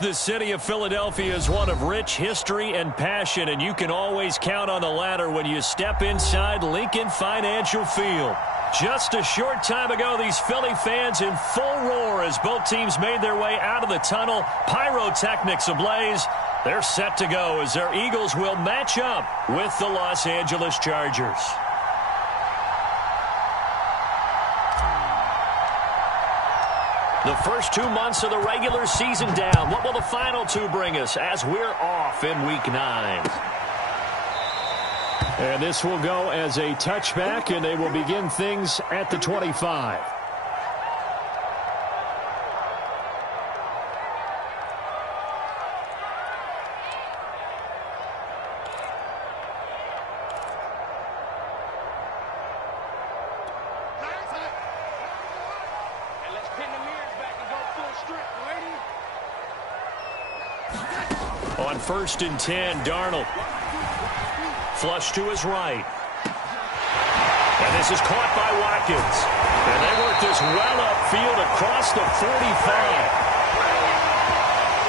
The city of Philadelphia is one of rich history and passion, and you can always count on the latter when you step inside Lincoln Financial Field. Just a short time ago, these Philly fans in full roar as both teams made their way out of the tunnel. Pyrotechnics ablaze. They're set to go as their Eagles will match up with the Los Angeles Chargers. The first 2 months of the regular season down. What will the final two bring us as we're off in Week 9? And this will go as a touchback, and they will begin things at the 25. On 1st and 10, Darnold. Flush to his right. And this is caught by Watkins. And they work this well upfield across the 45.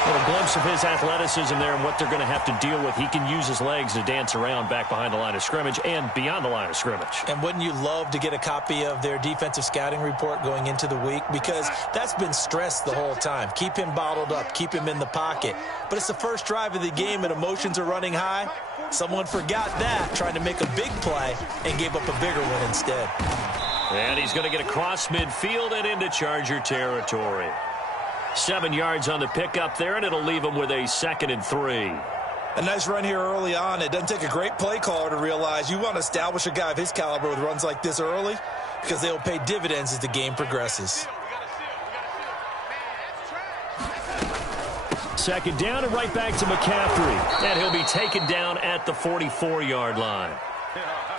A little glimpse of his athleticism there and what they're going to have to deal with. He can use his legs to dance around back behind the line of scrimmage and beyond the line of scrimmage. And wouldn't you love to get a copy of their defensive scouting report going into the week? Because that's been stressed the whole time. Keep him bottled up. Keep him in the pocket. But it's the first drive of the game and emotions are running high. Someone forgot that, trying to make a big play, and gave up a bigger one instead. And he's going to get across midfield and into Charger territory. 7 yards on the pickup there, and it'll leave him with a 2nd and 3. A nice run here early on. It doesn't take a great play caller to realize you want to establish a guy of his caliber with runs like this early because they'll pay dividends as the game progresses. 2nd down and right back to McCaffrey. And he'll be taken down at the 44-yard line.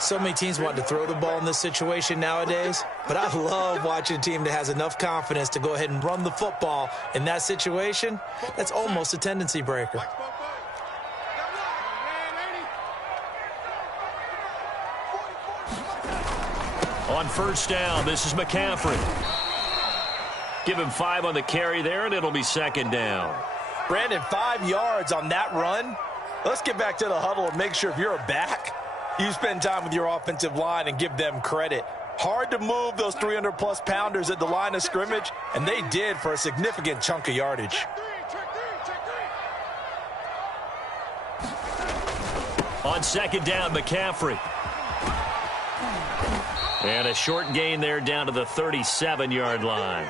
So many teams want to throw the ball in this situation nowadays, but I love watching a team that has enough confidence to go ahead and run the football in that situation. That's almost a tendency breaker. On 1st down, this is McCaffrey. Give him 5 on the carry there, and it'll be 2nd down. Brandon, 5 yards on that run. Let's get back to the huddle and make sure if you're a back, you spend time with your offensive line and give them credit. Hard to move those 300-plus pounders at the line of scrimmage, and they did for a significant chunk of yardage. On 2nd down, McCaffrey. And a short gain there down to the 37-yard line.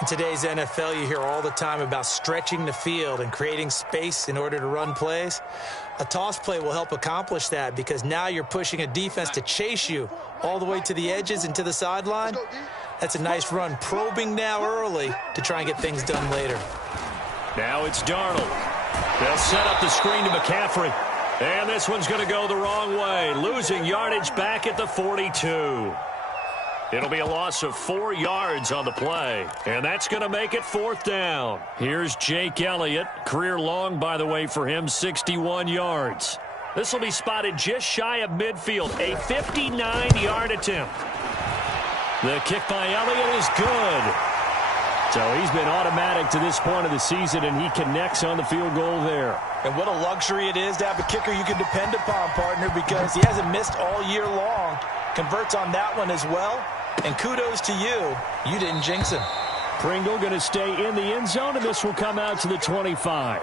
In today's NFL, you hear all the time about stretching the field and creating space in order to run plays. A toss play will help accomplish that because now you're pushing a defense to chase you all the way to the edges and to the sideline. That's a nice run, probing now early to try and get things done later. Now it's Darnold. They'll set up the screen to McCaffrey. And this one's going to go the wrong way, losing yardage back at the 42. It'll be a loss of 4 yards on the play, and that's going to make it 4th down. Here's Jake Elliott. Career long, by the way, for him, 61 yards. This will be spotted just shy of midfield, a 59-yard attempt. The kick by Elliott is good. So he's been automatic to this point of the season, and he connects on the field goal there. And what a luxury it is to have a kicker you can depend upon, partner, because he hasn't missed all year long. Converts on that one as well. And kudos to you. You didn't jinx him. Pringle going to stay in the end zone, and this will come out to the 25.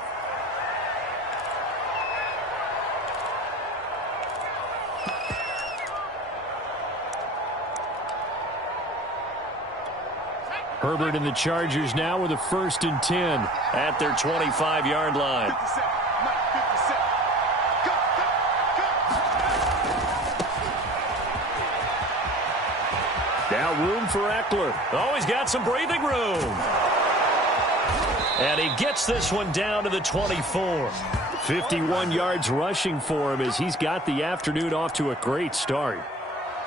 Herbert and the Chargers now with a 1st and 10 at their 25-yard line. Now room for Eckler. Oh, he's got some breathing room. And he gets this one down to the 24. 51 yards rushing for him as he's got the afternoon off to a great start.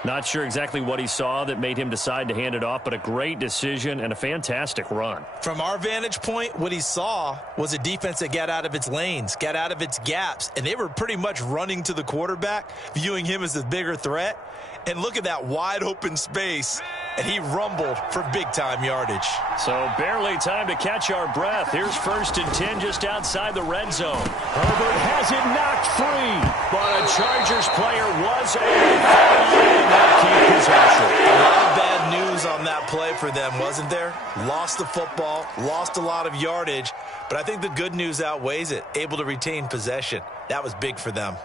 Not sure exactly what he saw that made him decide to hand it off, but a great decision and a fantastic run. From our vantage point, what he saw was a defense that got out of its lanes, got out of its gaps, and they were pretty much running to the quarterback, viewing him as the bigger threat. And look at that wide open space. and he rumbled for big-time yardage. So barely time to catch our breath. Here's 1st and 10 just outside the red zone. Herbert has it knocked free. But a Chargers player was able to fall in that key possession. A lot of bad news on that play for them, wasn't there? Lost the football, lost a lot of yardage, but I think the good news outweighs it. Able to retain possession. That was big for them.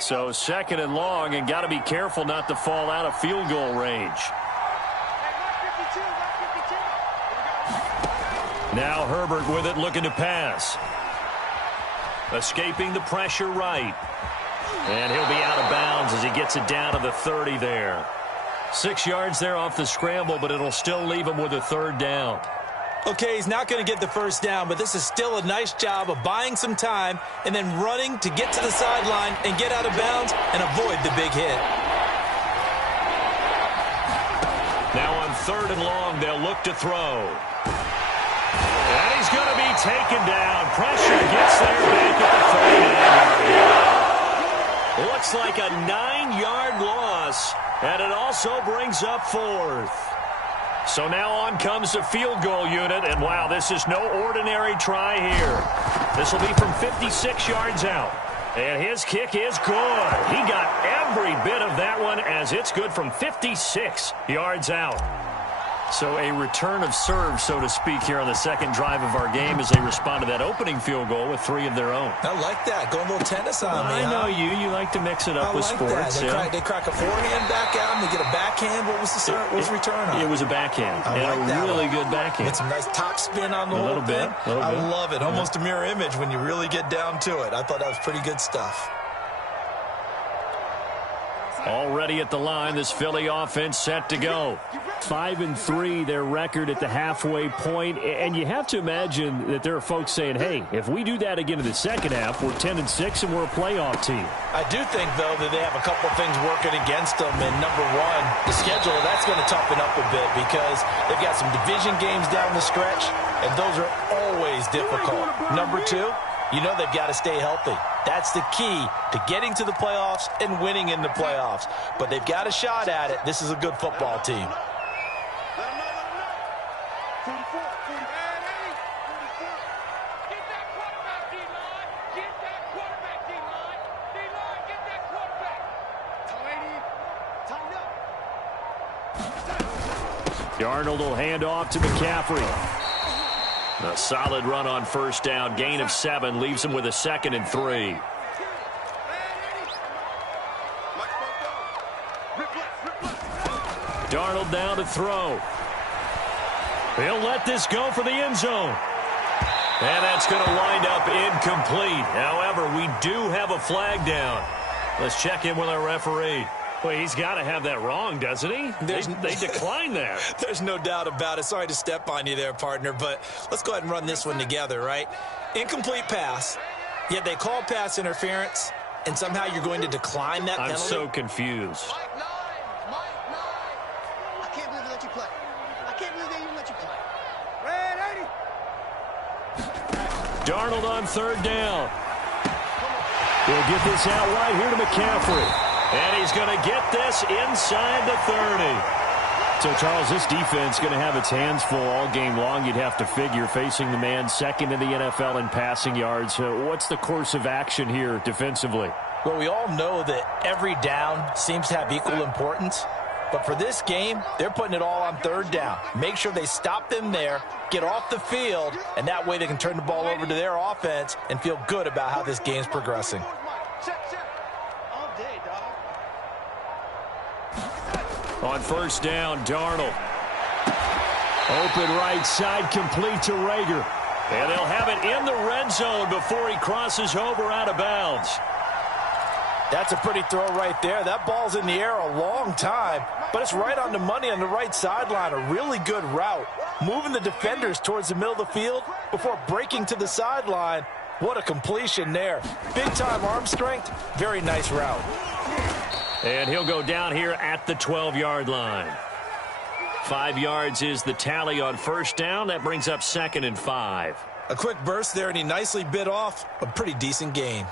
So 2nd and long, and got to be careful not to fall out of field goal range. Now Herbert with it, looking to pass. Escaping the pressure right. And he'll be out of bounds as he gets it down to the 30 there. 6 yards there off the scramble, but it'll still leave him with a 3rd down. Okay, he's not going to get the 1st down, but this is still a nice job of buying some time and then running to get to the sideline and get out of bounds and avoid the big hit. Now on 3rd and long, they'll look to throw. And he's going to be taken down. Pressure gets there back at the 39-yard line. Looks like a 9-yard loss, and it also brings up 4th. So now on comes the field goal unit, and wow, this is no ordinary try here. This will be from 56 yards out, and his kick is good. He got every bit of that one as it's good from 56 yards out. So a return of serve, so to speak, here on the 2nd drive of our game as they respond to that opening field goal with 3 of their own. I like that. Going a little tennis on me, I know you. You like to mix it up with sports. They crack a forehand back out and they get a backhand. What was the return on? It was a backhand. I like and a really good backhand. With some nice top spin on the a little bit. I love it. Almost a mirror image when you really get down to it. I thought that was pretty good stuff. Already at the line, this Philly offense set to go. 5-3, their record at the halfway point. And you have to imagine that there are folks saying, hey, if we do that again in the 2nd half, we're 10-6 and we're a playoff team. I do think, though, that they have a couple of things working against them. And number one, the schedule, that's going to toughen up a bit because they've got some division games down the stretch, and those are always difficult. Number two, you know they've got to stay healthy. That's the key to getting to the playoffs and winning in the playoffs. But they've got a shot at it. This is a good football team. Darnold will hand off to McCaffrey. A solid run on 1st down. Gain of 7 leaves him with a 2nd and 3. Darnold down to throw. He'll let this go for the end zone. And that's going to wind up incomplete. However, we do have a flag down. Let's check in with our referee. Well, he's got to have that wrong, doesn't he? They declined that. There's no doubt about it. Sorry to step on you there, partner, but let's go ahead and run this one together, right? Incomplete pass, yet they call pass interference, and somehow you're going to decline that penalty? I'm so confused. Mike 9. I can't believe they let you play. I can't believe they even let you play. Red 80. Darnold on 3rd down. We'll get this out right here to McCaffrey. And he's going to get this inside the 30. So, Charles, this defense is going to have its hands full all game long, you'd have to figure, facing the man 2nd in the NFL in passing yards. What's the course of action here defensively? Well, we all know that every down seems to have equal importance. But for this game, they're putting it all on 3rd down. Make sure they stop them there, get off the field, and that way they can turn the ball over to their offense and feel good about how this game's progressing. On 1st down, Darnold. Open right side, complete to Rager. And they'll have it in the red zone before he crosses over out of bounds. That's a pretty throw right there. That ball's in the air a long time, but it's right on the money on the right sideline. A really good route. Moving the defenders towards the middle of the field before breaking to the sideline. What a completion there. Big-time arm strength. Very nice route. And he'll go down here at the 12-yard line. 5 yards is the tally on 1st down. That brings up 2nd and 5. A quick burst there, and he nicely bit off a pretty decent gain.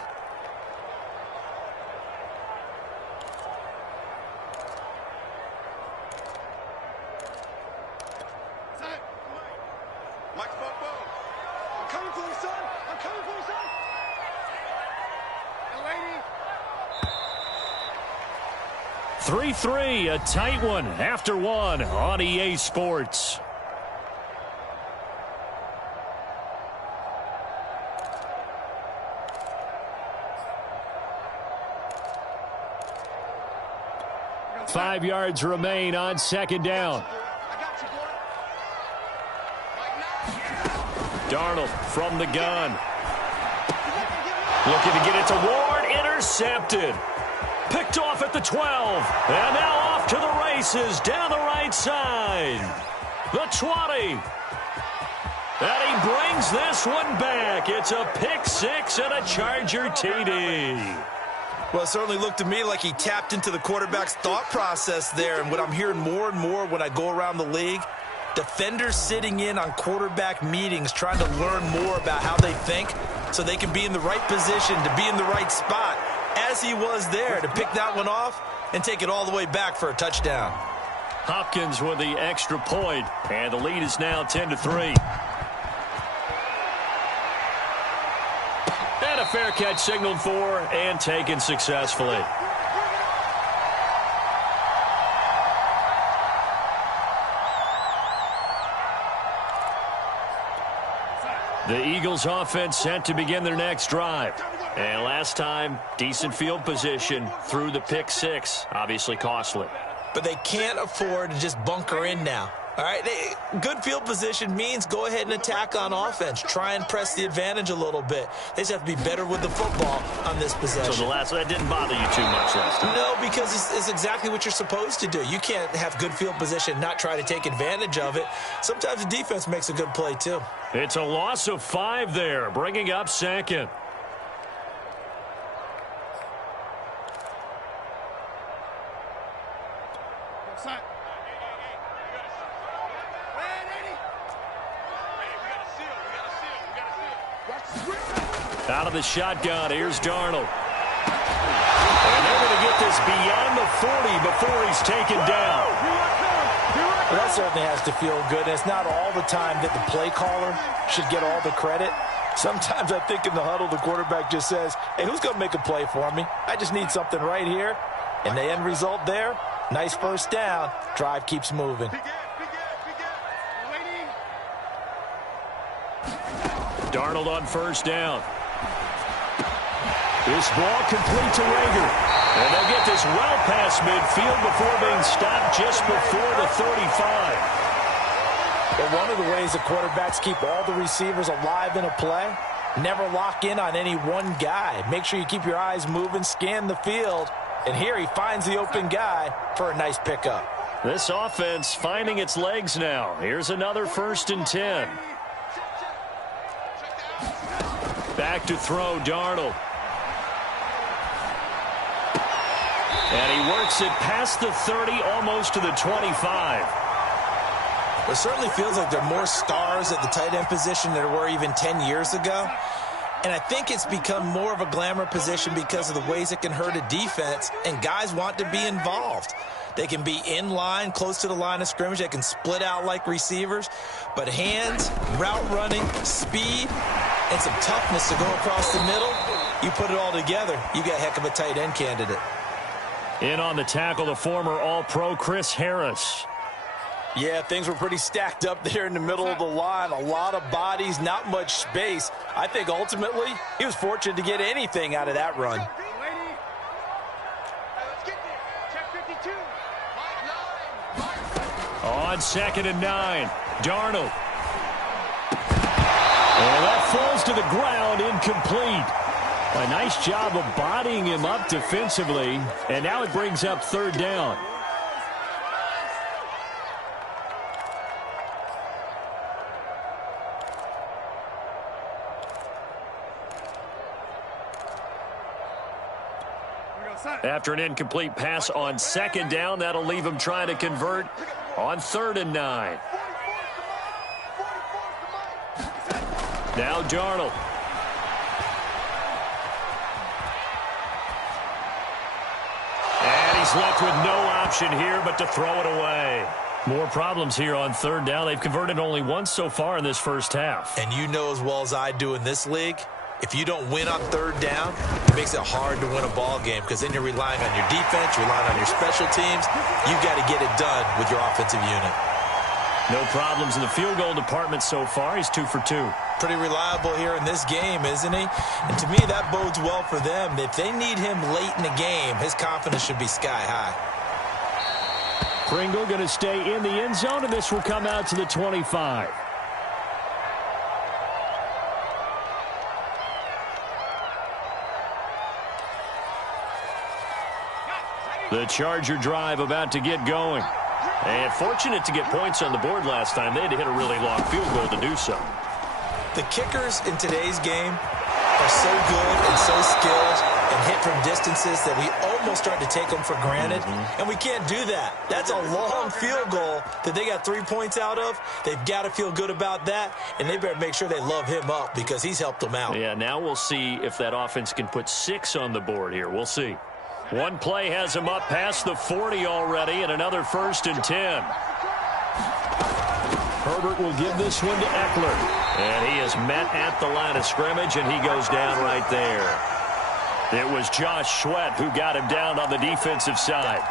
3-3, a tight one after one on EA Sports. Five yards remain on second down. Darnold from the gun. Looking to get it to Ward. Intercepted. Picked off at the 12. And now off to the races down the right side. The 20. And he brings this one back. It's a pick six and a Charger TD. Well, it certainly looked to me like he tapped into the quarterback's thought process there. And what I'm hearing more and more when I go around the league, defenders sitting in on quarterback meetings trying to learn more about how they think so they can be in the right position to be in the right spot, as he was there, to pick that one off and take it all the way back for a touchdown. Hopkins with the extra point, and the lead is now 10-3. And a fair catch signaled for and taken successfully. The Eagles offense set to begin their next drive. And last time, decent field position through the pick six. Obviously costly. But they can't afford to just bunker in now. All right, good field position means go ahead and attack on offense. Try and press the advantage a little bit. They just have to be better with the football on this possession. So that didn't bother you too much last time? No, because it's exactly what you're supposed to do. You can't have good field position and not try to take advantage of it. Sometimes the defense makes a good play, too. It's a loss of 5 there, bringing up second. Out of the shotgun, here's Darnold. And they're going to get this beyond the 40 before he's taken down. Well, that certainly has to feel good. And it's not all the time that the play caller should get all the credit. Sometimes I think in the huddle, the quarterback just says, hey, who's going to make a play for me? I just need something right here. And the end result there, nice first down. Drive keeps moving. Darnold on first down. This ball complete to Rager. And they'll get this well past midfield before being stopped just before the 35. Well, one of the ways the quarterbacks keep all the receivers alive in a play, never lock in on any one guy. Make sure you keep your eyes moving, scan the field. And here he finds the open guy for a nice pickup. This offense finding its legs now. Here's another 1st and 10. Back to throw, Darnold. And he works it past the 30, almost to the 25. Well, it certainly feels like there are more stars at the tight end position than there were even 10 years ago. And I think it's become more of a glamour position because of the ways it can hurt a defense, and guys want to be involved. They can be in line, close to the line of scrimmage. They can split out like receivers. But hands, route running, speed, and some toughness to go across the middle, you put it all together, you got a heck of a tight end candidate. In on the tackle, the former All-Pro Chris Harris. Yeah, things were pretty stacked up there in the middle of the line. A lot of bodies, not much space. I think ultimately he was fortunate to get anything out of that run. On 2nd and 9, Darnold. And that falls to the ground, incomplete. A nice job of bodying him up defensively, and now it brings up 3rd down. After an incomplete pass on 2nd down, that'll leave him trying to convert on 3rd and 9. Now Darnold. And he's left with no option here but to throw it away. More problems here on 3rd down. They've converted only once so far in this first half. And you know as well as I do in this league, If you don't win on third down, it makes it hard to win a ball game because then you're relying on your defense, you're relying on your special teams. You've got to get it done with your offensive unit. No problems in the field goal department so far. He's 2 for 2. Pretty reliable here in this game, isn't he? And to me, that bodes well for them. If they need him late in the game, his confidence should be sky high. Pringle going to stay in the end zone, and this will come out to the 25. The Charger drive about to get going. And fortunate to get points on the board last time. They had to hit a really long field goal to do so. The kickers in today's game are so good and so skilled and hit from distances that we almost start to take them for granted. And we can't do that. That's a long field goal that they got 3 points out of. They've got to feel good about that, and they better make sure they love him up because he's helped them out. Yeah, now we'll see if that offense can put 6 on the board here. We'll see. One play has him up past the 40 already, and another 1st and 10. Herbert will give this one to Eckler. And he is met at the line of scrimmage, and he goes down right there. It was Josh Sweat who got him down on the defensive side.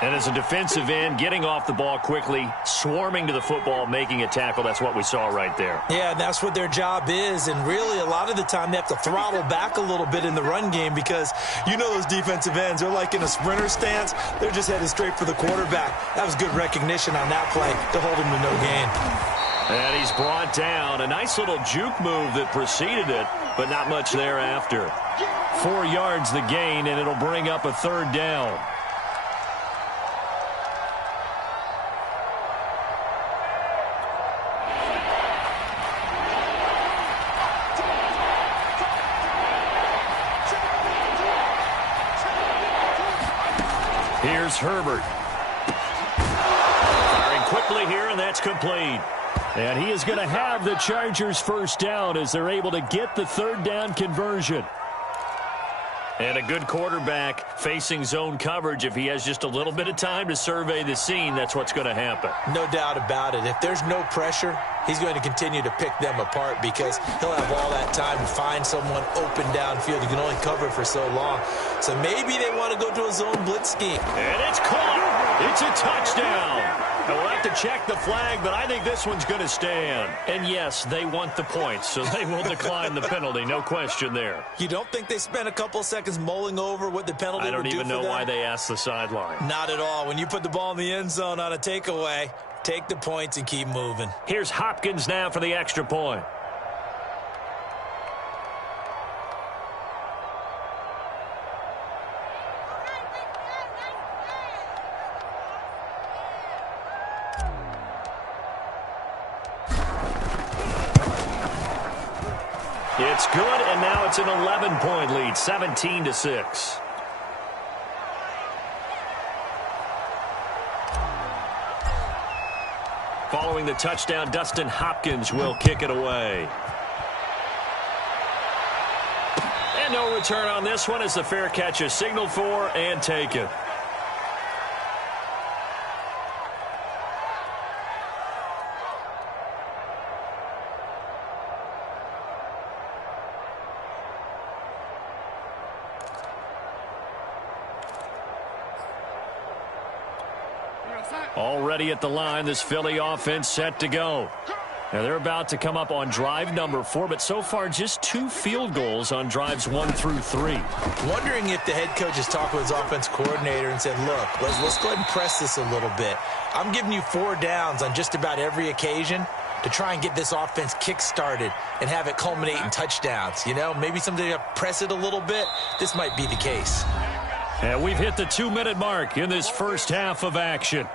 And as a defensive end, getting off the ball quickly, swarming to the football, making a tackle, that's what we saw right there. Yeah, and that's what their job is. And really, a lot of the time, they have to throttle back a little bit in the run game because you know those defensive ends, they're like in a sprinter stance. They're just headed straight for the quarterback. That was good recognition on that play to hold him to no gain. And he's brought down. A nice little juke move that preceded it, but not much thereafter. 4 yards the gain, and it'll bring up a 3rd down. Here's Herbert. Firing quickly here, and that's complete. And he is going to have the Chargers' 1st down as they're able to get the 3rd down conversion. And a good quarterback facing zone coverage. If he has just a little bit of time to survey the scene, that's what's going to happen. No doubt about it. If there's no pressure, he's going to continue to pick them apart because he'll have all that time to find someone open downfield. You can only cover for so long. So maybe they want to go to a zone blitz scheme. And it's caught. It's a touchdown. And we'll have to check the flag, but I think this one's going to stand. And yes, they want the points, so they will decline the penalty. No question there. You don't think they spent a couple seconds mulling over what the penalty would do for them? I don't even know why they asked the sideline. Not at all. When you put the ball in the end zone on a takeaway, take the points and keep moving. Here's Hopkins now for the extra point. It's good, and now it's an 11-point lead, 17-6. Following the touchdown, Dustin Hopkins will kick it away. And no return on this one as the fair catch is signaled for and taken. Already at the line, this Philly offense set to go. Now they're about to come up on drive number 4, but so far just 2 field goals on drives 1 through 3. Wondering if the head coach has talked with his offense coordinator and said, look, let's go ahead and press this a little bit. I'm giving you 4 downs on just about every occasion to try and get this offense kick-started and have it culminate in touchdowns. You know, maybe someday to press it a little bit. This might be the case. And we've hit the 2-minute mark in this first half of action.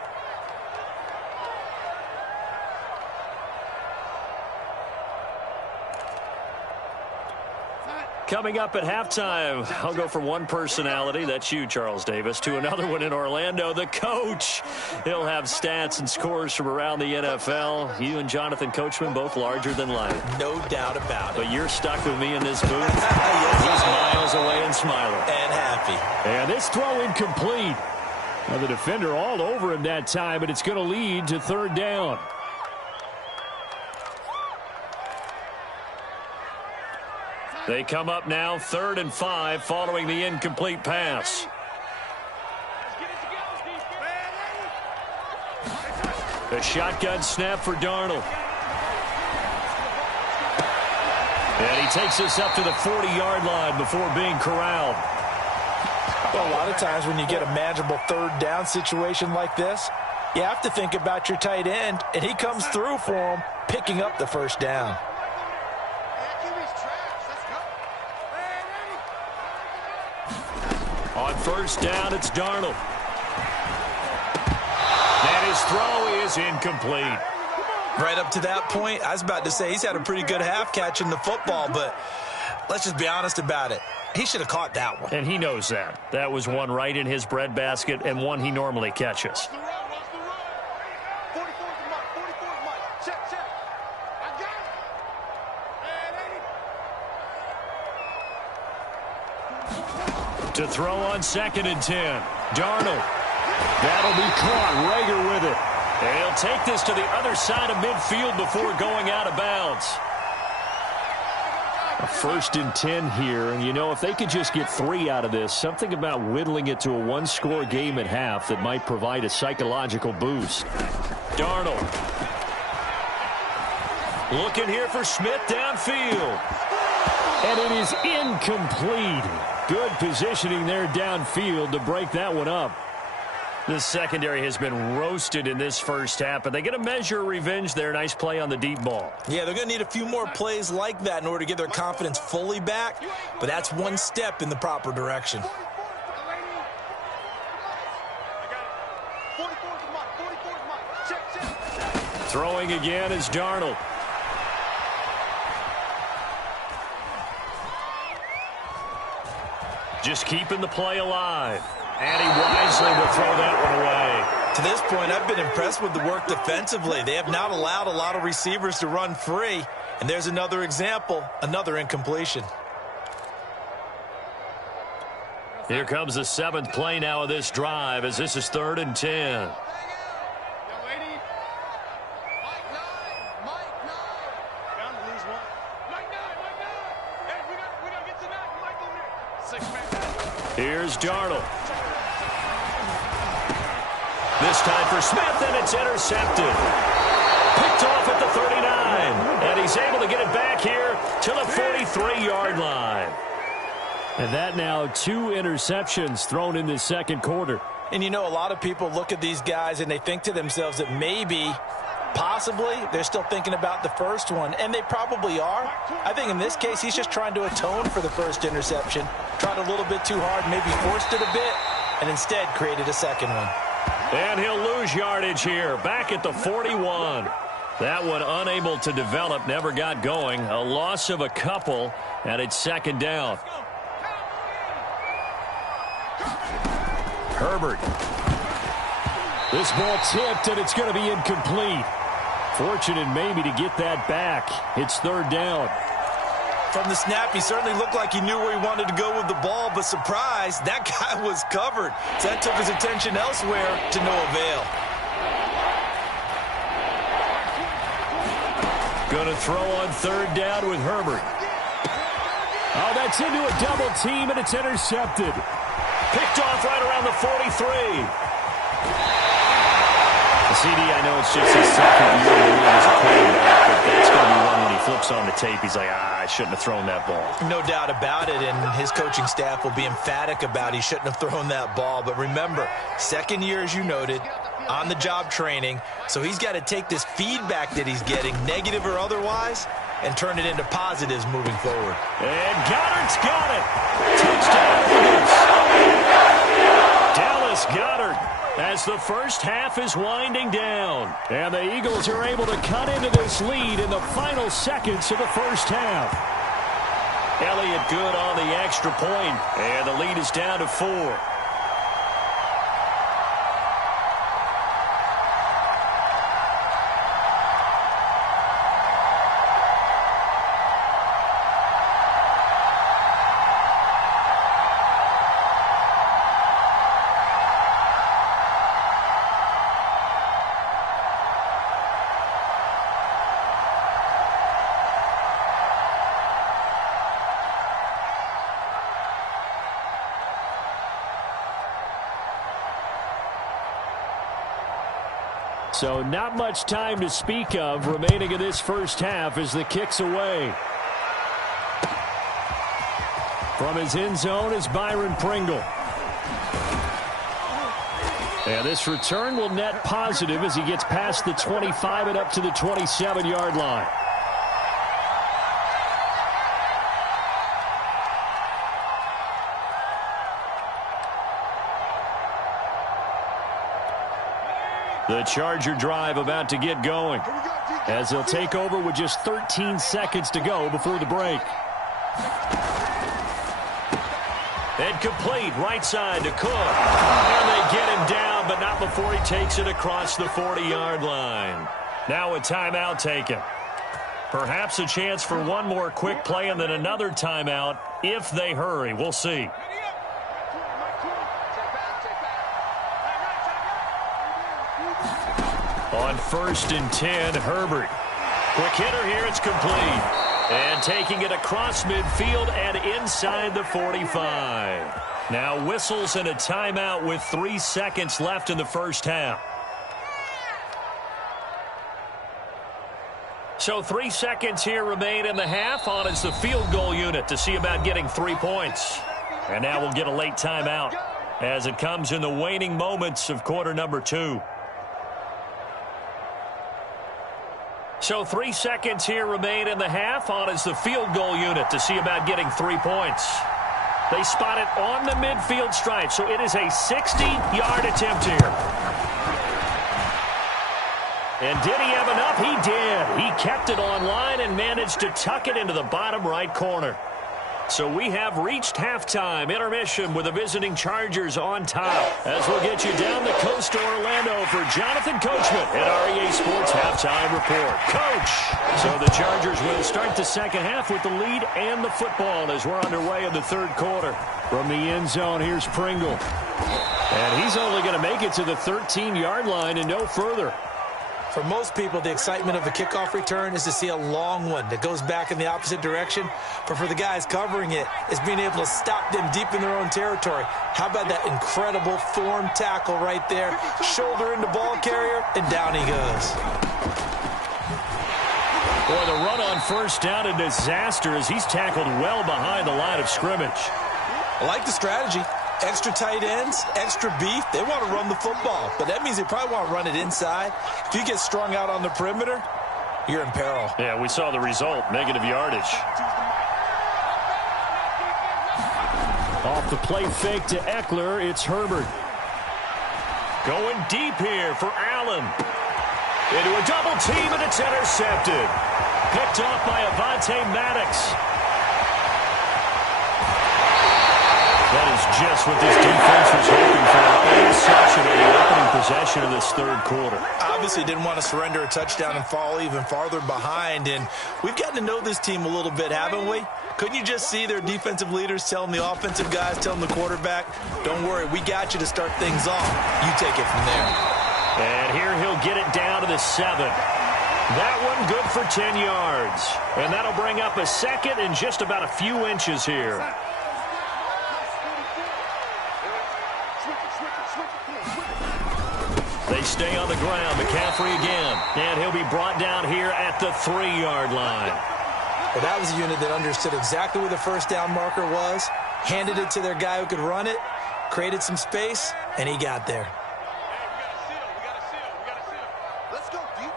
Coming up at halftime, I'll go from one personality, that's you, Charles Davis, to another one in Orlando, the coach. He'll have stats and scores from around the NFL. You and Jonathan Coachman, both larger than life. No doubt about it. But you're stuck with me in this booth. Yes, he's miles away and smiling. And happy. And this throw incomplete. Now the defender all over him that time, but it's going to lead to 3rd down. They come up now 3rd and 5 following the incomplete pass. A shotgun snap for Darnold. And he takes us up to the 40-yard line before being corralled. Well, a lot of times when you get a manageable 3rd down situation like this, you have to think about your tight end, and he comes through for him, picking up the 1st down. On 1st down, it's Darnold. And his throw is incomplete. Right up to that point, I was about to say he's had a pretty good half catching the football, but let's just be honest about it. He should have caught that one. And he knows that. That was one right in his breadbasket and one he normally catches. To throw on 2nd and 10. Darnold. That'll be caught. Rager with it. And he'll take this to the other side of midfield before going out of bounds. A 1st and 10 here. And, you know, if they could just get 3 out of this, something about whittling it to a 1-score game at half that might provide a psychological boost. Darnold. Looking here for Smith downfield. And it is incomplete. Good positioning there downfield to break that one up. This secondary has been roasted in this first half, but they get a measure of revenge there. Nice play on the deep ball. Yeah, they're going to need a few more plays like that in order to get their confidence fully back, but that's one step in the proper direction. Throwing again is Darnold. Just keeping the play alive. And he wisely will throw that one away. To this point, I've been impressed with the work defensively. They have not allowed a lot of receivers to run free. And there's another example, another incompletion. Here comes the 7th play now of this drive as this is 3rd and 10. Here's Darnold. This time for Smith, and it's intercepted. Picked off at the 39. And he's able to get it back here to the 43-yard line. And that now 2 interceptions thrown in this second quarter. And you know, a lot of people look at these guys and they think to themselves that maybe, possibly, they're still thinking about the first one. And they probably are. I think in this case, he's just trying to atone for the first interception. Tried a little bit too hard, maybe forced it a bit, and instead created a second one. And he'll lose yardage here, back at the 41. That one unable to develop, never got going. A loss of a couple, and it's 2nd down. Herbert. This ball tipped, and it's going to be incomplete. Fortunate maybe to get that back. It's 3rd down. From the snap, he certainly looked like he knew where he wanted to go with the ball, but surprise, that guy was covered. So that took his attention elsewhere to no avail. Going to throw on 3rd down with Herbert. Oh, that's into a double team, and it's intercepted. Picked off right around the 43. CD, I know it's just his 2nd year in the league as a quarterback, but that's going to be one when he flips on the tape. He's like, I shouldn't have thrown that ball. No doubt about it, and his coaching staff will be emphatic about he shouldn't have thrown that ball. But remember, 2nd year, as you noted, on-the-job training, so he's got to take this feedback that he's getting, negative or otherwise, and turn it into positives moving forward. And Goddard's got it. Touchdown Eagles. Dallas Goedert, as the first half is winding down. And the Eagles are able to cut into this lead in the final seconds of the first half. Elliott good on the extra point, and the lead is down to 4. So not much time to speak of remaining in this first half as the kick's away. From his end zone is Byron Pringle. And this return will net positive as he gets past the 25 and up to the 27-yard line. The Charger drive about to get going as they'll take over with just 13 seconds to go before the break. And complete right side to Cook. And they get him down, but not before he takes it across the 40-yard line. Now a timeout taken. Perhaps a chance for one more quick play and then another timeout if they hurry. We'll see. On 1st and 10, Herbert. Quick hitter here, it's complete. And taking it across midfield and inside the 45. Now whistles and a timeout with 3 seconds left in the first half. So 3 seconds here remain in the half. On is the field goal unit to see about getting 3 points. And now we'll get a late timeout as it comes in the waning moments of quarter number 2. So 3 seconds here remain in the half. On is the field goal unit to see about getting 3 points. They spot it on the midfield stripe, so it is a 60-yard attempt here. And did he have enough? He did. He kept it on line and managed to tuck it into the bottom right corner. So we have reached halftime intermission with the visiting Chargers on top. As we'll get you down the coast to Orlando for Jonathan Coachman at REA Sports Halftime Report. Coach! So the Chargers will start the second half with the lead and the football as we're underway in the third quarter. From the end zone, here's Pringle. And he's only going to make it to the 13-yard line and no further. For most people, the excitement of a kickoff return is to see a long one that goes back in the opposite direction. But for the guys covering it, it's being able to stop them deep in their own territory. How about that incredible form tackle right there? Shoulder into ball carrier, and down he goes. Boy, the run on first down, a disaster as he's tackled well behind the line of scrimmage. I like the strategy. Extra tight ends, extra beef. They want to run the football, but that means they probably want to run it inside. If you get strung out on the perimeter, you're in peril. Yeah, we saw the result, negative yardage. Off the play fake to Eckler, it's Herbert. Going deep here for Allen. Into a double team, and it's intercepted. Picked off by Avonte Maddox. That is just what this defense was hoping for. Interception in the opening possession of this third quarter. Obviously didn't want to surrender a touchdown and fall even farther behind. And we've gotten to know this team a little bit, haven't we? Couldn't you just see their defensive leaders telling the offensive guys, telling the quarterback, don't worry, we got you to start things off. You take it from there. And here he'll get it down to the 7. That one good for 10 yards. And that'll bring up a second and just about a few inches here. They stay on the ground. McCaffrey again. And he'll be brought down here at the 3-yard line. Well, that was a unit that understood exactly where the first down marker was, handed it to their guy who could run it, created some space, and he got there. Let's go deep.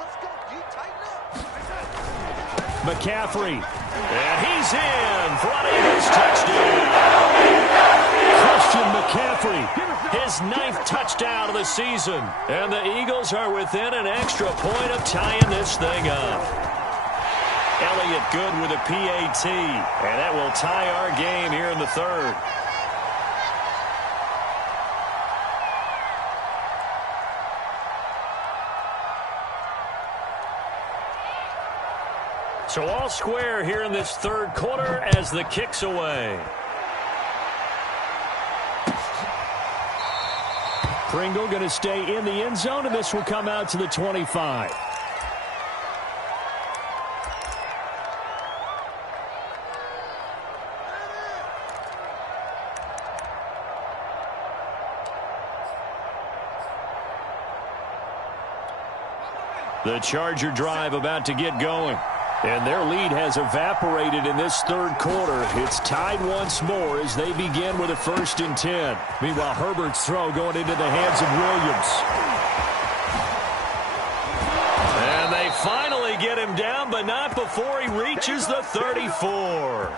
Let's go deep. Tighten up. McCaffrey. And he's in for an Eagles touchdown. Christian McCaffrey. His 9th touchdown of the season. And the Eagles are within an extra point of tying this thing up. Elliott good with a PAT. And that will tie our game here in the third. So all square here in this third quarter as the kick's away. Pringle going to stay in the end zone, and this will come out to the 25. The Charger drive about to get going. And their lead has evaporated in this third quarter. It's tied once more as they begin with a 1st and 10. Meanwhile, Herbert's throw going into the hands of Williams. And they finally get him down, but not before he reaches the 34.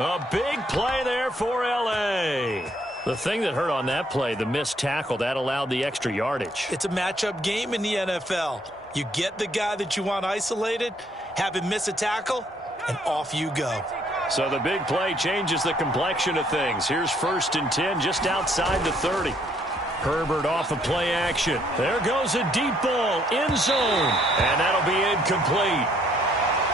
A big play there for L.A. The thing that hurt on that play, the missed tackle, that allowed the extra yardage. It's a matchup game in the NFL. You get the guy that you want isolated, have him miss a tackle, and off you go. So the big play changes the complexion of things. Here's 1st and 10 just outside the 30. Herbert off of play action. There goes a deep ball, end zone, and that'll be incomplete.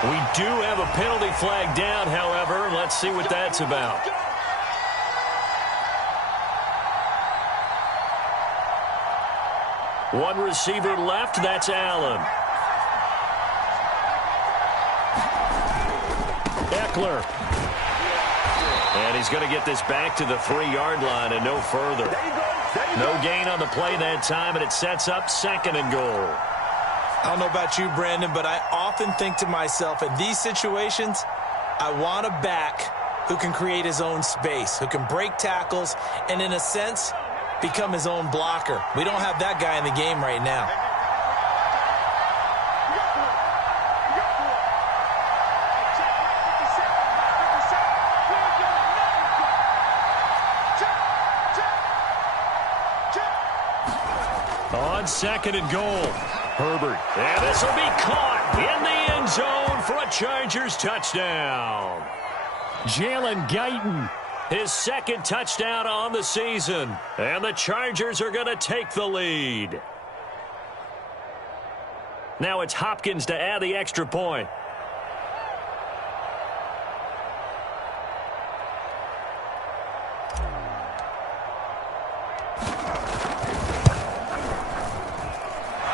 We do have a penalty flag down, however. Let's see what that's about. One receiver left, that's Allen. Eckler. And he's going to get this back to the 3-yard line and no further. No gain on the play that time, and it sets up 2nd and goal. I don't know about you, Brandon, but I often think to myself, in these situations, I want a back who can create his own space, who can break tackles, and in a sense, become his own blocker. We don't have that guy in the game right now. On 2nd and goal, Herbert. And this will be caught in the end zone for a Chargers touchdown. Jalen Guyton, his 2nd touchdown on the season. And the Chargers are going to take the lead. Now it's Hopkins to add the extra point.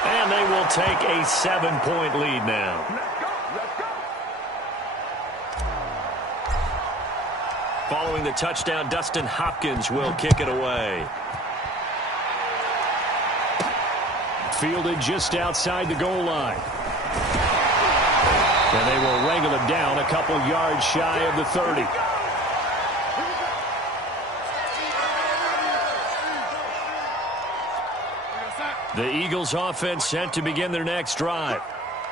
And they will take a 7-point lead now. Following the touchdown, Dustin Hopkins will kick it away. Fielded just outside the goal line. And they will wrangle him down a couple yards shy of the 30. The Eagles offense set to begin their next drive.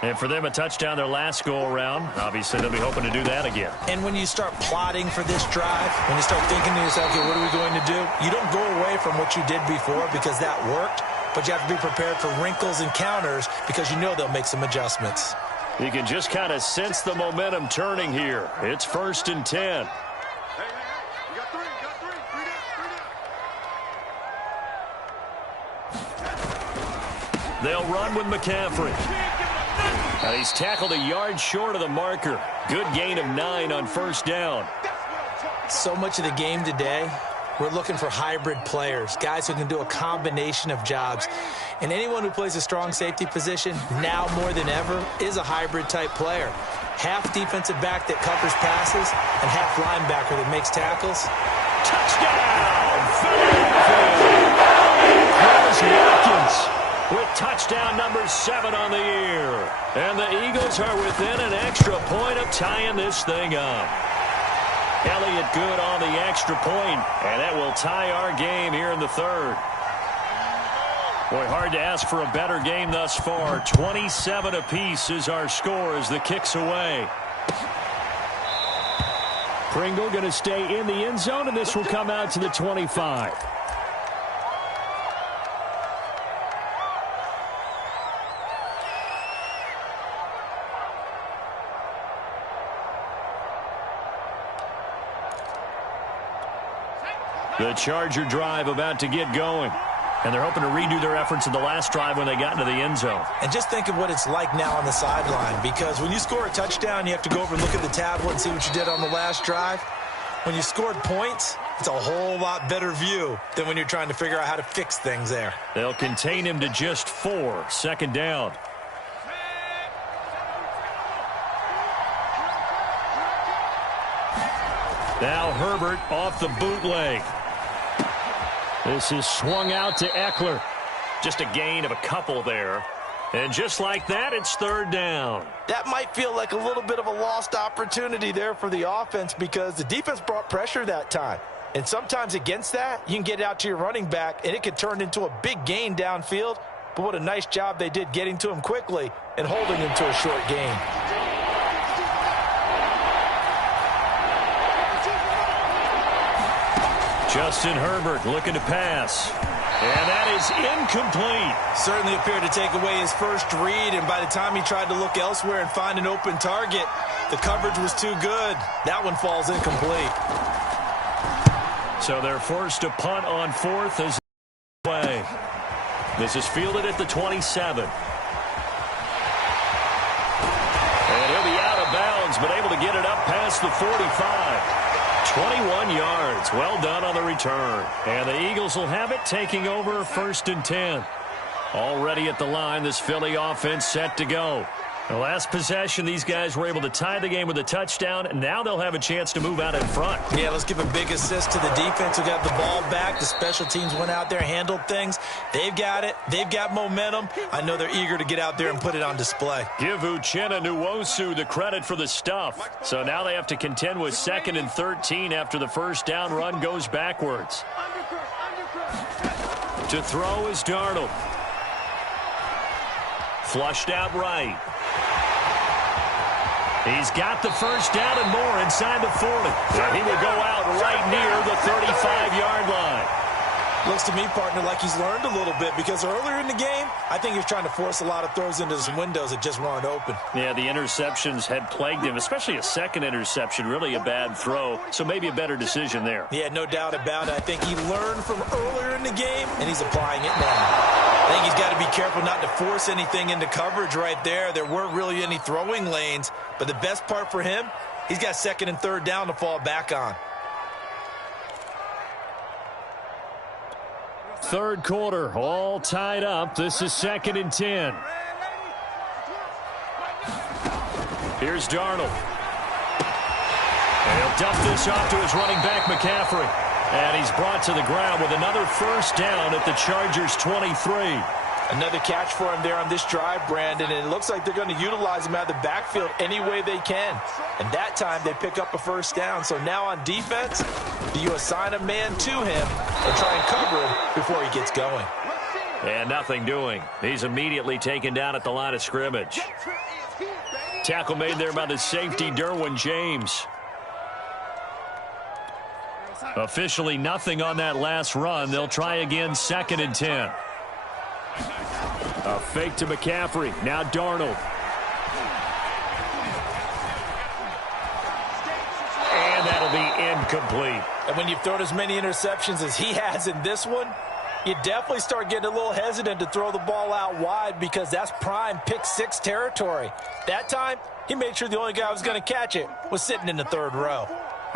And for them, a touchdown their last go-around. Obviously, they'll be hoping to do that again. And when you start plotting for this drive, when you start thinking to yourself, okay, what are we going to do? You don't go away from what you did before because that worked, but you have to be prepared for wrinkles and counters because you know they'll make some adjustments. You can just kind of sense the momentum turning here. It's 1st and 10. They'll run with McCaffrey. And he's tackled a yard short of the marker. Good gain of 9 on 1st down. So much of the game today, we're looking for hybrid players, guys who can do a combination of jobs. And anyone who plays a strong safety position, now more than ever, is a hybrid type player. Half defensive back that covers passes and half linebacker that makes tackles. Touchdown! Philadelphia! Watkins with touchdown number 7 on the year. And the Eagles are within an extra point of tying this thing up. Elliott good on the extra point, and that will tie our game here in the 3rd. Boy, hard to ask for a better game thus far. 27 apiece is our score as the kick's away. Pringle going to stay in the end zone, and this will come out to the 25. The Charger drive about to get going. And they're hoping to redo their efforts in the last drive when they got into the end zone. And just think of what it's like now on the sideline, because when you score a touchdown, you have to go over and look at the tablet and see what you did on the last drive. When you scored points, it's a whole lot better view than when you're trying to figure out how to fix things there. They'll contain him to just 4. 2nd down. Now Herbert off the bootleg. This is swung out to Eckler. Just a gain of a couple there. And just like that, it's third down. That might feel like a little bit of a lost opportunity there for the offense because the defense brought pressure that time. And sometimes against that, you can get out to your running back, and it could turn into a big gain downfield. But what a nice job they did getting to him quickly and holding him to a short gain. Justin Herbert looking to pass. And that is incomplete. Certainly appeared to take away his first read, and by the time he tried to look elsewhere and find an open target, the coverage was too good. That one falls incomplete. So they're forced to punt on fourth as way. This is fielded at the 27. And he'll be out of bounds, but able to get it up past the 45. 21 yards. Well done on the return. And the Eagles will have it, taking over first and 10. Already at the line, this Philly offense set to go. The last possession, these guys were able to tie the game with a touchdown, and now they'll have a chance to move out in front. Yeah, let's give a big assist to the defense who got the ball back. The special teams went out there, handled things. They've got it. They've got momentum. I know they're eager to get out there and put it on display. Give Uchenna Nwosu the credit for the stuff. So now they have to contend with 2nd and 13 after the first down run goes backwards. To throw is Darnold. Flushed out right. He's got the first down and more inside the 40. And he will go out right near the 35-yard line. Looks to me, partner, like he's learned a little bit because earlier in the game, I think he was trying to force a lot of throws into some windows that just weren't open. Yeah, the interceptions had plagued him, especially a second interception, really a bad throw. So maybe a better decision there. Yeah, no doubt about it. I think he learned from earlier in the game, and he's applying it now. I think he's got to be careful not to force anything into coverage right there. There weren't really any throwing lanes, but the best part for him, he's got 2nd and 3rd down to fall back on. Third quarter, all tied up. This is 2nd and 10. Here's Darnold. And he'll dump this off to his running back, McCaffrey. And he's brought to the ground with another first down at the Chargers' 23. Another catch for him there on this drive, Brandon, and it looks like they're going to utilize him out of the backfield any way they can. And that time they pick up a first down. So now on defense, do you assign a man to him and try and cover him before he gets going? And nothing doing. He's immediately taken down at the line of scrimmage. Tackle made there by the safety, Derwin James. Officially nothing on that last run. They'll try again, 2nd and 10. A fake to McCaffrey. Now Darnold. And that'll be incomplete. And when you've thrown as many interceptions as he has in this one, you definitely start getting a little hesitant to throw the ball out wide because that's prime pick 6 territory. That time, he made sure the only guy who was going to catch it was sitting in the 3rd row.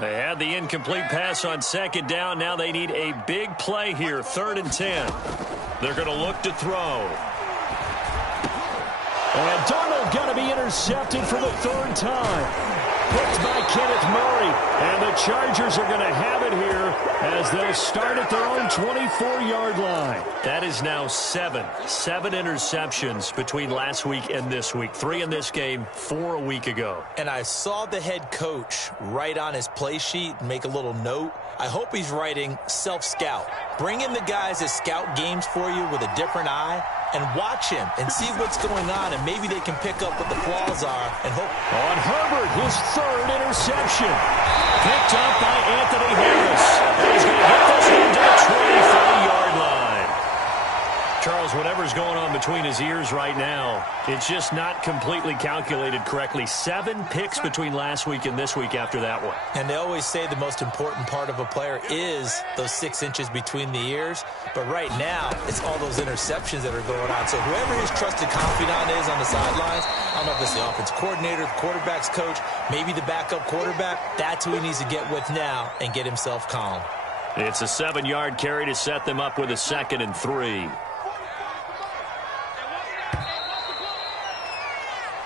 They had the incomplete pass on 2nd down. Now they need a big play here, 3rd and 10. They're going to look to throw. And Darnold got to be intercepted for the 3rd time. Picked by Kenneth Murray. And the Chargers are going to have it here as they'll start at their own 24-yard line. That is now 7 interceptions between last week and this week. 3 in this game, 4 a week ago. And I saw the head coach write on his play sheet and make a little note. I hope he's writing self-scout. Bring in the guys that scout games for you with a different eye and watch him and see what's going on, and maybe they can pick up what the flaws are and hope. On Herbert, his 3rd interception. Picked up by Anthony Harris. And he's going to get this one to the 23-yard line. Charles, whatever's going on between his ears right now, it's just not completely calculated correctly. 7 picks between last week and this week after that one. And they always say the most important part of a player is those 6 inches between the ears. But right now, it's all those interceptions that are going on. So whoever his trusted confidant is on the sidelines, I don't know if it's the offense coordinator, the quarterback's coach, maybe the backup quarterback, that's who he needs to get with now and get himself calm. It's a 7-yard carry to set them up with a 2nd and 3.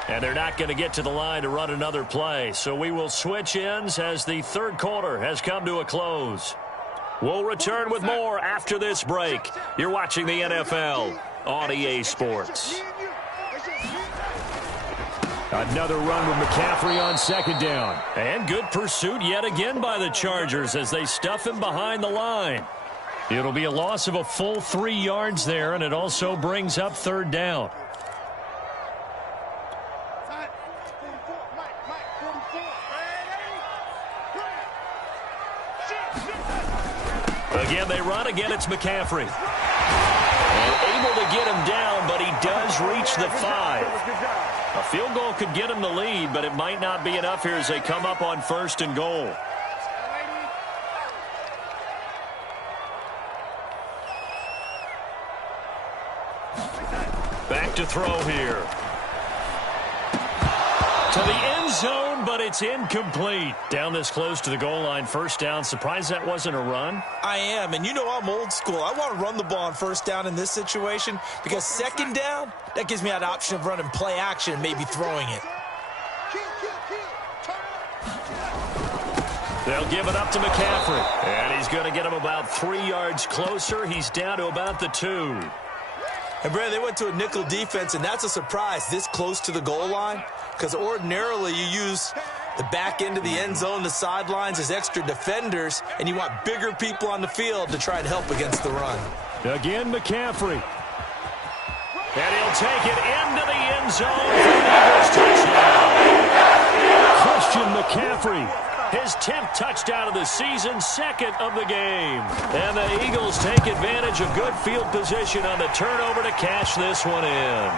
And they're not going to get to the line to run another play. So we will switch ends as the 3rd quarter has come to a close. We'll return with more after this break. You're watching the NFL on EA Sports. Another run with McCaffrey on second down. And good pursuit yet again by the Chargers as they stuff him behind the line. It'll be a loss of a full 3 yards there, and it also brings up third down. Again, they run. Again, it's McCaffrey. And able to get him down, but he does reach the 5. A field goal could get him the lead, but it might not be enough here as they come up on first and goal. Back to throw here. To the end zone, but it's incomplete. Down this close to the goal line, first down. Surprised that wasn't a run? I am, and you know I'm old school. I want to run the ball on first down in this situation because second down, that gives me that option of running play action and maybe throwing it. They'll give it up to McCaffrey, and he's going to get him about 3 yards closer. He's down to about the 2. And, Brad, they went to a nickel defense, and that's a surprise this close to the goal line because ordinarily you use the back end of the end zone, the sidelines as extra defenders, and you want bigger people on the field to try and help against the run. Again, McCaffrey. And he'll take it into the end zone for an Eagles touchdown. Christian McCaffrey. His 10th touchdown of the season, second of the game. And the Eagles take advantage of good field position on the turnover to cash this one in.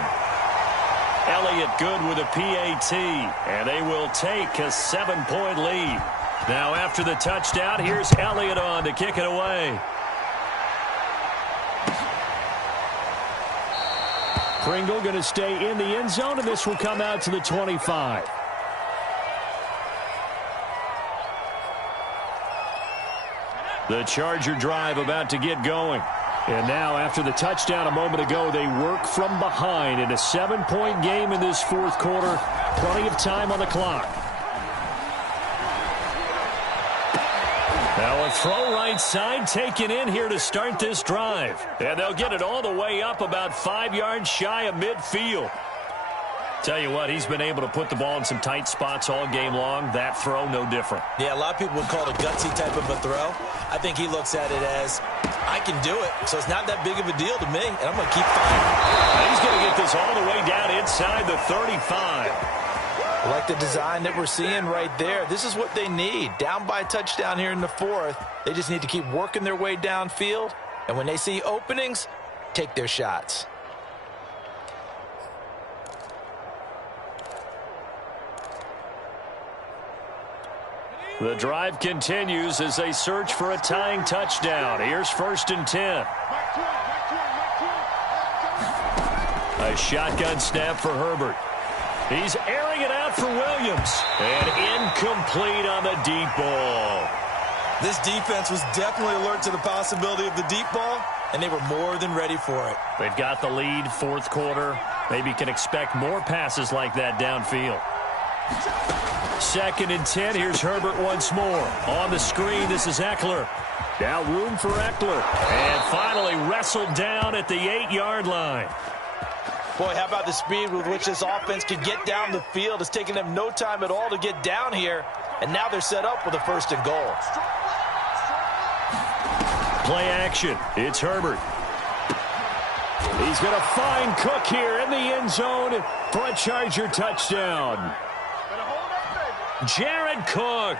Elliott good with a PAT, and they will take a 7-point lead. Now after the touchdown, here's Elliott on to kick it away. Pringle going to stay in the end zone, and this will come out to the 25. The Charger drive about to get going. And now after the touchdown a moment ago, they work from behind in a 7-point game in this fourth quarter. Plenty of time on the clock. Now a throw right side taken in here to start this drive. And they'll get it all the way up about 5 yards shy of midfield. Tell you what, he's been able to put the ball in some tight spots all game long. That throw, no different. Yeah, a lot of people would call it a gutsy type of a throw. I think he looks at it as, I can do it, so it's not that big of a deal to me, and I'm going to keep fighting. He's going to get this all the way down inside the 35. I like the design that we're seeing right there. This is what they need. Down by a touchdown here in the fourth. They just need to keep working their way downfield, and when they see openings, take their shots. The drive continues as they search for a tying touchdown. Here's first and 10. A shotgun snap for Herbert. He's airing it out for Williams. And incomplete on the deep ball. This defense was definitely alert to the possibility of the deep ball, and they were more than ready for it. They've got the lead, fourth quarter. Maybe can expect more passes like that downfield. Second and 10. Here's Herbert once more. On the screen, this is Eckler. Now room for Eckler. And finally wrestled down at the 8-yard line. Boy, how about the speed with which this offense can get down the field? It's taken them no time at all to get down here. And now they're set up with a first and goal. Play action. It's Herbert. He's going to find Cook here in the end zone for a Charger touchdown. Jared Cook,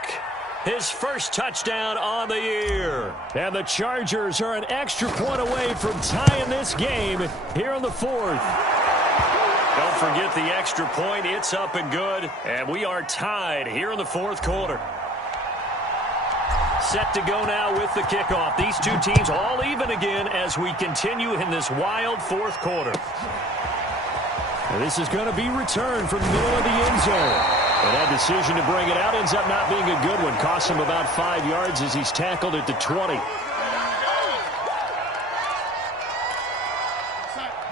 his first touchdown on the year. And the Chargers are an extra point away from tying this game here in the fourth. Don't forget the extra point. It's up and good. And we are tied here in the fourth quarter. Set to go now with the kickoff. These two teams all even again as we continue in this wild fourth quarter. And this is going to be returned from the middle of the end zone. And that decision to bring it out ends up not being a good one. Costs him about 5 yards as he's tackled at the 20.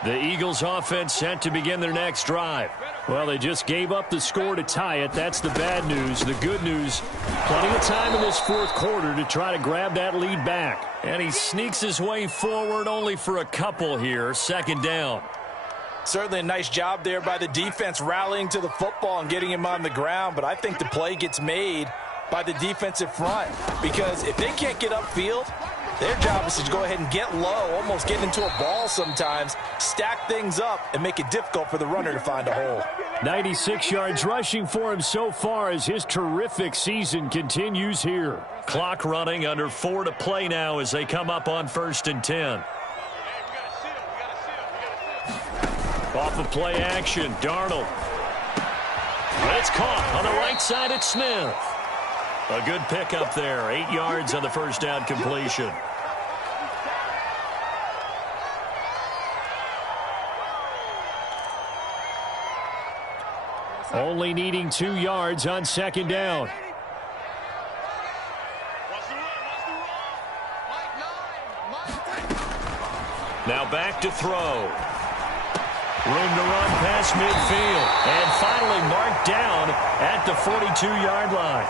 The Eagles offense set to begin their next drive. Well, they just gave up the score to tie it. That's the bad news. The good news, plenty of time in this fourth quarter to try to grab that lead back. And he sneaks his way forward only for a couple here. Second down. Certainly a nice job there by the defense rallying to the football and getting him on the ground, but I think the play gets made by the defensive front because if they can't get upfield, their job is to go ahead and get low, almost get into a ball sometimes, stack things up, and make it difficult for the runner to find a hole. 96 yards rushing for him so far as his terrific season continues here. Clock running, under 4 to play now as they come up on 1st and 10. Off of play action, Darnold. It's caught on the right side at Smith. A good pickup there, 8 yards on the first down completion. Only needing 2 yards on 2nd down. Now back to throw. Room to run past midfield. And finally marked down at the 42-yard line.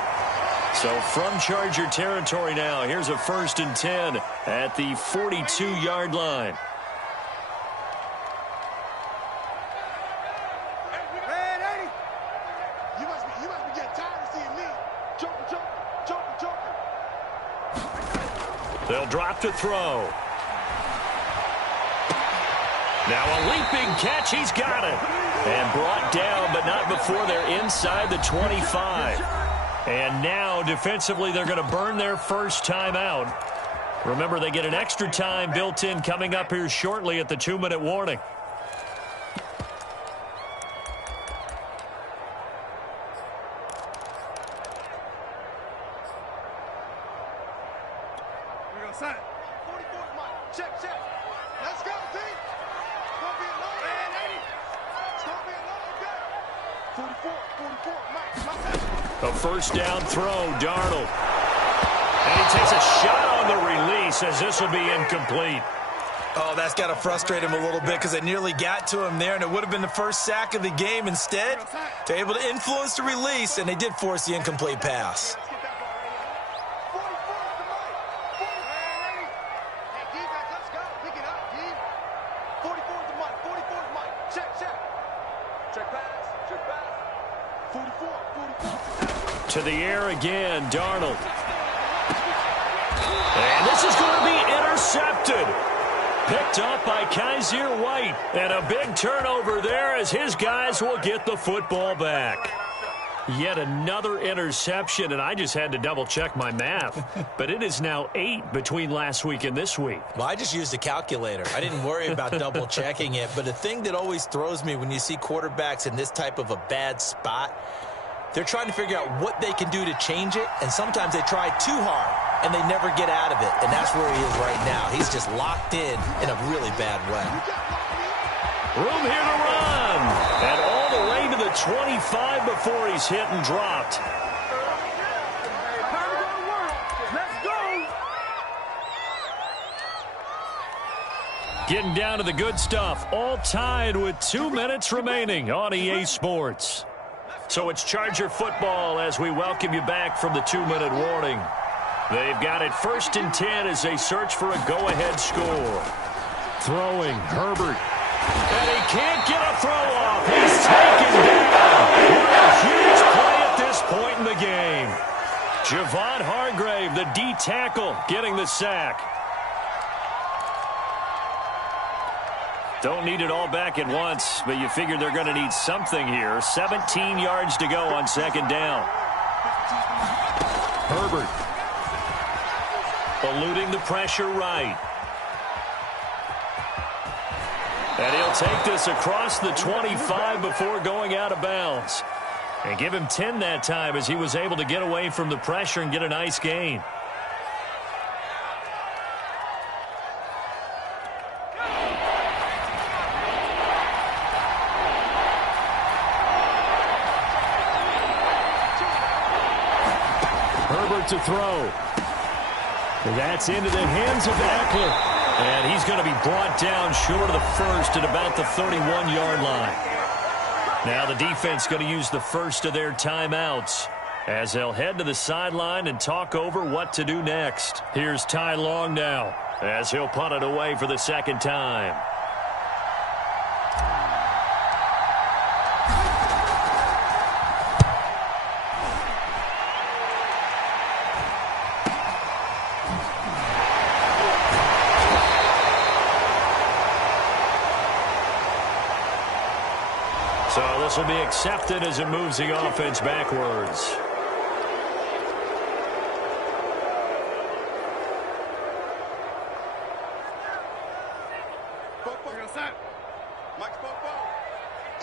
So from Charger territory now, here's a 1st and 10 at the 42-yard line. They'll drop to throw. Now a leaping catch. He's got it. And brought down, but not before they're inside the 25. And now defensively they're going to burn their first timeout. Remember, they get an extra time built in coming up here shortly at the 2-minute warning. A first down throw, Darnold. And he takes a shot on the release as this will be incomplete. Oh, that's got to frustrate him a little bit because it nearly got to him there, and it would have been the first sack of the game. Instead, they're able to influence the release, and they did force the incomplete pass. To the air again, Darnold. And this is going to be intercepted. Picked up by Kaiser White. And a big turnover there as his guys will get the football back. Yet another interception, and I just had to double-check my math. But it is now 8 between last week and this week. Well, I just used a calculator. I didn't worry about double-checking it. But the thing that always throws me when you see quarterbacks in this type of a bad spot, they're trying to figure out what they can do to change it, and sometimes they try too hard, and they never get out of it, and that's where he is right now. He's just locked in a really bad way. Room here to run, and all the way to the 25 before he's hit and dropped. Getting down to the good stuff, all tied with 2 minutes remaining on EA Sports. So it's Charger football as we welcome you back from the 2-minute warning. They've got it 1st and 10 as they search for a go-ahead score. Throwing, Herbert. And he can't get a throw off. He's taken down. What a huge play at this point in the game. Javon Hargrave, the D tackle, getting the sack. Don't need it all back at once, but you figure they're going to need something here. 17 yards to go on 2nd down. Herbert. Eluding the pressure right. And he'll take this across the 25 before going out of bounds. And give him 10 that time as he was able to get away from the pressure and get a nice gain. To throw. That's into the hands of Eckler. And he's going to be brought down short of the first at about the 31-yard line. Now the defense going to use the first of their timeouts as they'll head to the sideline and talk over what to do next. Here's Ty Long now as he'll punt it away for the 2nd time. So this will be accepted as it moves the offense backwards.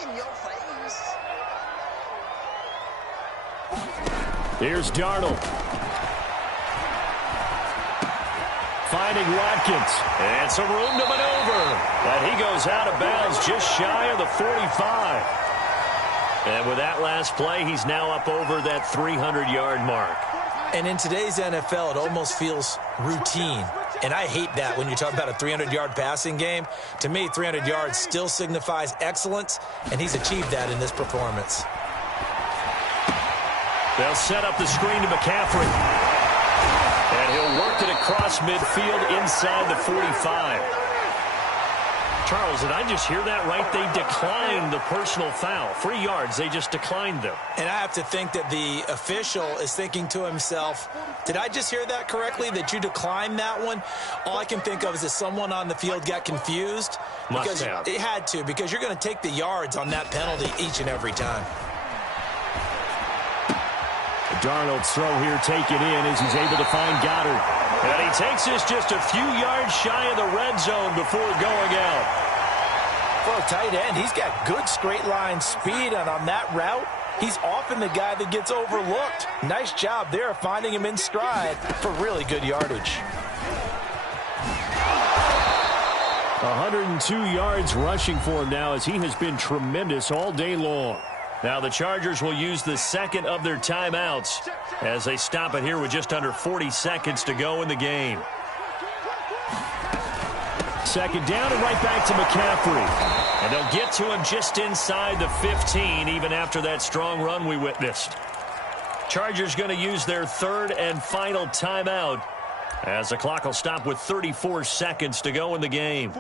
In your face. Here's Darnold. Finding Watkins. And some room to maneuver. But he goes out of bounds just shy of the 45. And with that last play, he's now up over that 300-yard mark. And in today's NFL, it almost feels routine. And I hate that when you talk about a 300-yard passing game. To me, 300 yards still signifies excellence, and he's achieved that in this performance. They'll set up the screen to McCaffrey. And he'll work it across midfield inside the 45. Charles, did I just hear that right? They declined the personal foul. 3 yards, they just declined them. And I have to think that the official is thinking to himself, did I just hear that correctly, that you declined that one? All I can think of is that someone on the field got confused. Must have. It had to, because you're going to take the yards on that penalty each and every time. Darnold's throw here taken in as he's able to find Goddard. And he takes this just a few yards shy of the red zone before going out. For a tight end, he's got good straight line speed, and on that route, he's often the guy that gets overlooked. Nice job there of finding him in stride for really good yardage. 102 yards rushing for him now as he has been tremendous all day long. Now the Chargers will use the second of their timeouts as they stop it here with just under 40 seconds to go in the game. Second down and right back to McCaffrey. And they'll get to him just inside the 15 even after that strong run we witnessed. Chargers going to use their third and final timeout as the clock will stop with 34 seconds to go in the game.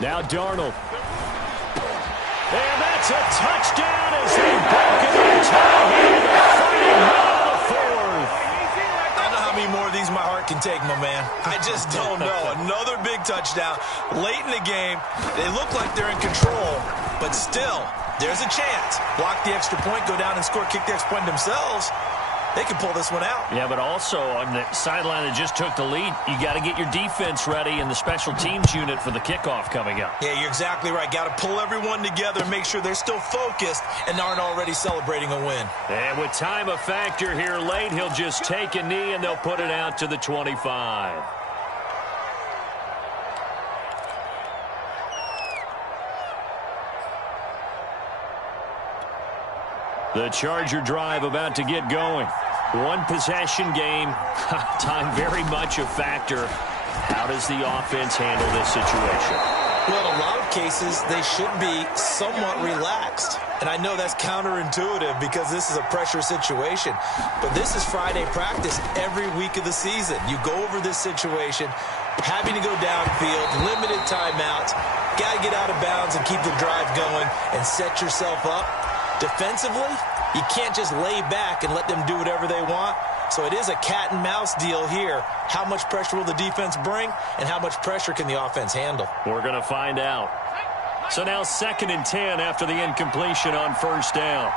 Now Darnold. And that's a touchdown as they break it in time here in the final minute of the fourth. I don't know how many more of these my heart can take, my man. I just don't know. Another big touchdown late in the game. They look like they're in control, but still, there's a chance. Block the extra point, go down and score, kick the extra point themselves. They can pull this one out. Yeah, but also on the sideline that just took the lead, you got to get your defense ready and the special teams unit for the kickoff coming up. Yeah, you're exactly right. Got to pull everyone together, make sure they're still focused and aren't already celebrating a win. And with time a factor here late, he'll just take a knee and they'll put it out to the 25. The Charger drive about to get going. One possession game. Time very much a factor. How does the offense handle this situation? Well, in a lot of cases, they should be somewhat relaxed. And I know that's counterintuitive because this is a pressure situation. But this is Friday practice every week of the season. You go over this situation, having to go downfield, limited timeouts, got to get out of bounds and keep the drive going and set yourself up. Defensively, you can't just lay back and let them do whatever they want. So it is a cat and mouse deal here. How much pressure will the defense bring, and how much pressure can the offense handle? We're going to find out. So now 2nd and 10 after the incompletion on first down.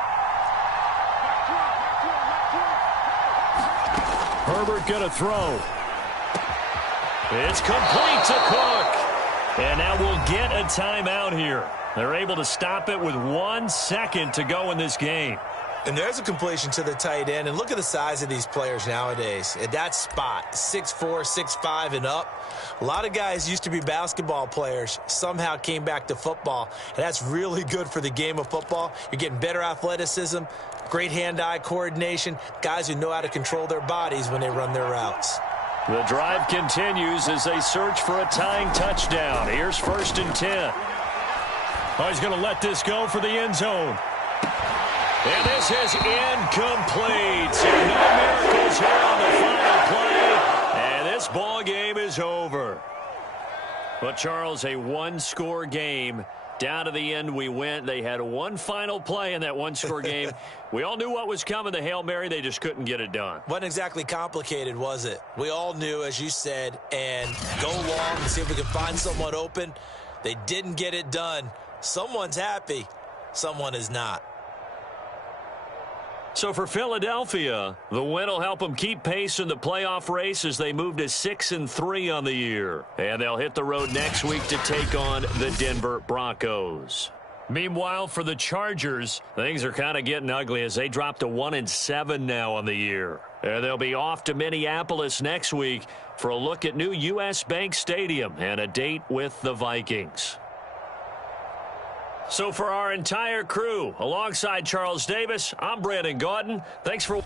Herbert going to throw. It's complete to Cook. And now we'll get a timeout here. They're able to stop it with 1 second to go in this game. And there's a completion to the tight end. And look at the size of these players nowadays. At that spot, 6'4", 6'5", and up. A lot of guys used to be basketball players, somehow came back to football. And that's really good for the game of football. You're getting better athleticism, great hand-eye coordination, guys who know how to control their bodies when they run their routes. The drive continues as they search for a tying touchdown. Here's 1st and 10. Oh, he's going to let this go for the end zone. And this is incomplete. So no miracles here on the final play. And this ball game is over. But, Charles, a one-score game Down to the end we went. They had one final play in that one-score game. We all knew what was coming, the Hail Mary. They just couldn't get it done. Wasn't exactly complicated, was it? We all knew, as you said, and go long and see if we can find someone open. They didn't get it done. Someone's happy. Someone is not. So for Philadelphia, the win will help them keep pace in the playoff race as they move to 6-3 on the year. And they'll hit the road next week to take on the Denver Broncos. Meanwhile, for the Chargers, things are kind of getting ugly as they drop to 1-7 now on the year. And they'll be off to Minneapolis next week for a look at new U.S. Bank Stadium and a date with the Vikings. So for our entire crew, alongside Charles Davis, I'm Brandon Gaudin. Thanks for